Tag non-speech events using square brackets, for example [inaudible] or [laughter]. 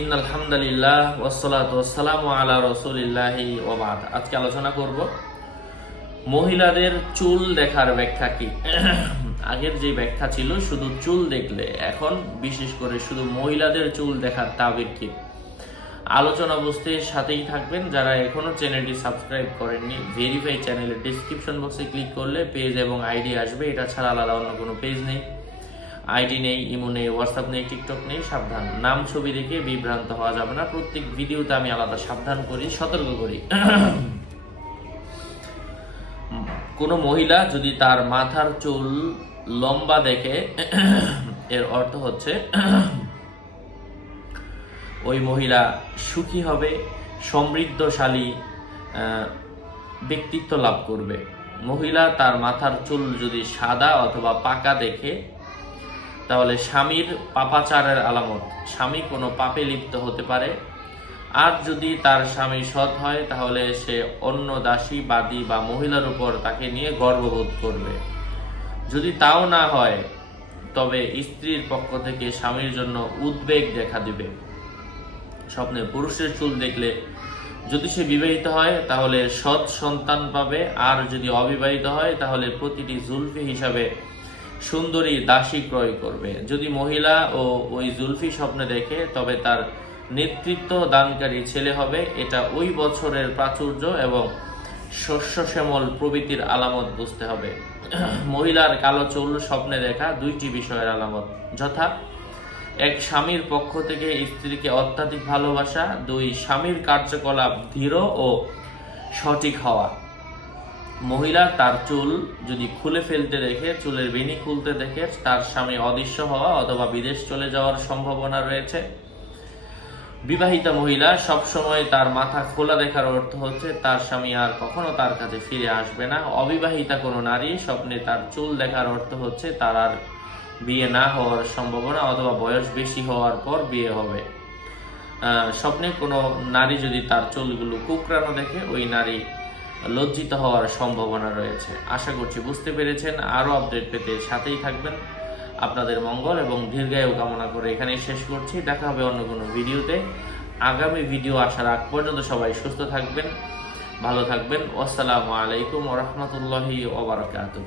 In আলহামদুলিল্লাহ ওয়াসসালামু আলা রাসূলিল্লাহি ওয়া বাদ। আজকে আলোচনা করব মহিলাদের চুল দেখার ব্যাখ্যা কি? [clears throat] আগের যে ব্যাখ্যা ছিল, শুধু চুল দেখলে, এখন বিশেষ করে শুধু মহিলাদের চুল দেখার তাবির কি? আলোচনা বুঝতে সাথেই থাকবেন। যারা এখনও চ্যানেলটি সাবস্ক্রাইব করেননি ভেরিফাই চ্যানেলের ডিসক্রিপশন বক্সে ক্লিক করলে পেজ এবং আইডি আসবে। এটা ছাড়া আলাদা অন্য কোনো পেজ নেই। আইডি নেই, ইমো নেই, হোয়াটসঅ্যাপ নেই, টিকটক নেই, সাবধান। নাম, ছবি দেখে বিভ্রান্ত হওয়া যাবে না। প্রত্যেক ভিডিওতে আমি আলাদা সাবধান করি, সতর্ক করি। কোনো মহিলা যদি তার মাথার চুল লম্বা দেখে, এর অর্থ হচ্ছে, ওই মহিলা সুখী হবে, সমৃদ্ধশালী ব্যক্তিত্ব লাভ করবে। মহিলা তার মাথার চুল যদি সাদা অথবা পাকা দেখে তাহলে স্বামীর পাপাচারের আলামত। স্বামী কোনো পাপে লিপ্ত হতে পারে। আর যদি তার স্বামী সৎ হয়, তাহলে সে অন্য দাসী, বাদী বা মহিলার উপর তাকে নিয়ে গর্ববোধ করবে। যদি তাও না হয়, তবে স্ত্রীর পক্ষ থেকে স্বামীর জন্য উদ্বেগ দেখা দিবে। স্বপ্নে পুরুষের চুল দেখলে যদি সে বিবাহিত হয়, তাহলে সৎ সন্তান পাবে। আর যদি অবিবাহিত হয়, তাহলে প্রতিটি জুলফি হিসাবে সুন্দরী দাসী ক্রয় করবে। যদি মহিলা ও ওই জুলফি স্বপ্নে দেখে, তবে তার নেতৃত্ব দানকারী ছেলে হবে। এটা ওই বছরের প্রাচুর্য এবং শস্য শ্যামল প্রভৃতির আলামত বুঝতে হবে। মহিলার কালো চুল স্বপ্নে দেখা দুইটি বিষয়ের আলামত। যথা, এক স্বামীর পক্ষ থেকে স্ত্রীকে অত্যাধিক ভালোবাসা, দুই স্বামীর কার্যকলাপ ধীর ও সঠিক হওয়া। মহিলা তার চুল যদি খুলে ফেলতে দেখে, চুলের বেনি খুলতে দেখে, তার স্বামী অদৃশ্য হওয়া অথবা বিদেশ চলে যাওয়ার সম্ভাবনা রয়েছে। বিবাহিতা মহিলা সব সময় তার মাথা খোলা দেখার অর্থ হচ্ছে তার স্বামী আর কখনো তার কাছে ফিরে আসবে না। অবিবাহিতা কোনো নারী স্বপ্নে তার চুল দেখার অর্থ হচ্ছে তার আর বিয়ে না হওয়ার সম্ভাবনা অথবা বয়স বেশি হওয়ার পর বিয়ে হবে। স্বপ্নে কোনো নারী যদি তার চুলগুলো কুকরানো দেখে, ওই নারী লজ্জিত হওয়ার সম্ভাবনা রয়েছে। আশা করছি বুঝতে পেরেছেন। আরও আপডেট পেতে সাথেই থাকবেন। আপনাদের মঙ্গল এবং দীর্ঘায়ু কামনা করে এখানেই শেষ করছি। দেখা হবে অন্য কোনো ভিডিওতে। আগামী ভিডিও আসার আগ পর্যন্ত সবাই সুস্থ থাকবেন, ভালো থাকবেন। আসসালামু আলাইকুম রহমতুল্লাহি ওবরাকাতুহ